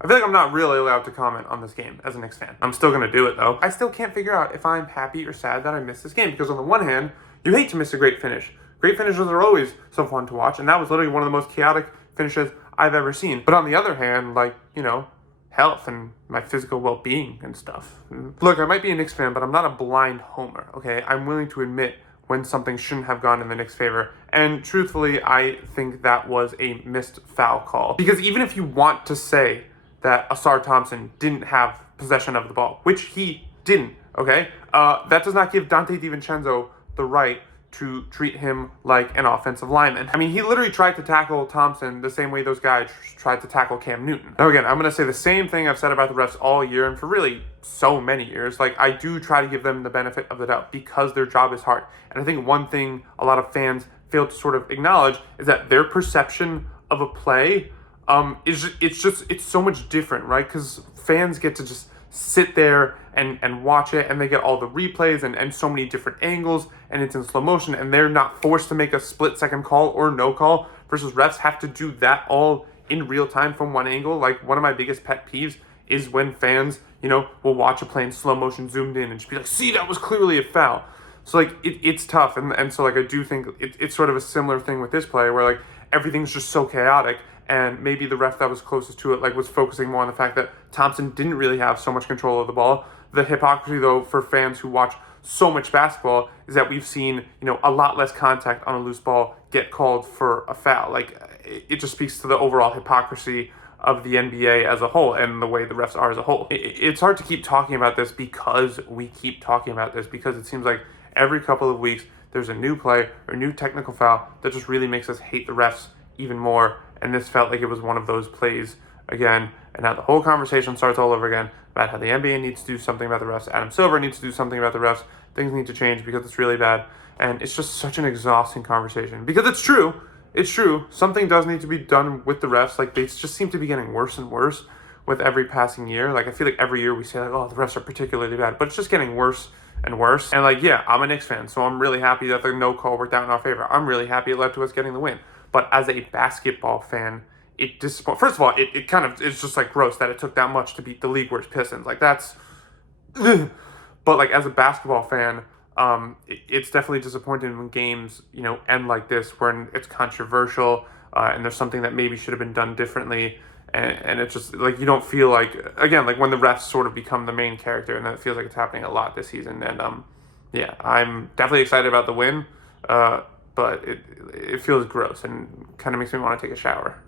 I feel like I'm not really allowed to comment on this game as a Knicks fan. I'm still gonna do it though. I still can't figure out if I'm happy or sad that I missed this game, because on the one hand, you hate to miss a great finish. Great finishes are always so fun to watch, and that was literally one of the most chaotic finishes I've ever seen. But on the other hand, like, health and my physical well-being and stuff. Look, I might be a Knicks fan, but I'm not a blind homer, okay? I'm willing to admit when something shouldn't have gone in the Knicks' favor. And truthfully, I think that was a missed foul call. Because even if you want to say that Asar Thompson didn't have possession of the ball, which he didn't, okay? That does not give Dante DiVincenzo the right to treat him like an offensive lineman. I mean, he literally tried to tackle Thompson the same way those guys tried to tackle Cam Newton. Now again, I'm going to say the same thing I've said about the refs all year and for really so many years. Like, I do try to give them the benefit of the doubt because their job is hard. And I think one thing a lot of fans fail to sort of acknowledge is that their perception of a play it's so much different, right? Because fans get to just sit there and watch it, and they get all the replays and so many different angles, and it's in slow motion, and they're not forced to make a split-second call or no call, versus refs have to do that all in real time from one angle. Like, one of my biggest pet peeves is when fans, will watch a play in slow motion zoomed in and just be like, see, that was clearly a foul. So, like, it's tough, and so, like, I do think it's sort of a similar thing with this play, where, like, everything's just so chaotic, and maybe the ref that was closest to it, like, was focusing more on the fact that Thompson didn't really have so much control of the ball. The hypocrisy, though, for fans who watch so much basketball is that we've seen, a lot less contact on a loose ball get called for a foul. Like, it just speaks to the overall hypocrisy of the NBA as a whole and the way the refs are as a whole. It's hard to keep talking about this because we keep talking about this, because it seems like every couple of weeks there's a new play or new technical foul that just really makes us hate the refs even more. And this felt like it was one of those plays again. And now the whole conversation starts all over again about how the NBA needs to do something about the refs. Adam Silver needs to do something about the refs. Things need to change because it's really bad. And it's just such an exhausting conversation. Because it's true. It's true. Something does need to be done with the refs. Like, they just seem to be getting worse and worse with every passing year. Like, I feel like every year we say, like, oh, the refs are particularly bad. But it's just getting worse and worse. And, like, yeah, I'm a Knicks fan, so I'm really happy that the no call worked out in our favor. I'm really happy it led to us getting the win. But as a basketball fan, it disappoints. First of all, it kind of, it's just like gross that it took that much to beat the league worst Pistons. Like, that's, ugh. But like, as a basketball fan, it's definitely disappointing when games, end like this, when it's controversial and there's something that maybe should have been done differently. And it's just like, you don't feel like, again, like when the refs sort of become the main character, and that feels like it's happening a lot this season. And yeah, I'm definitely excited about the win. But it feels gross and kind of makes me want to take a shower.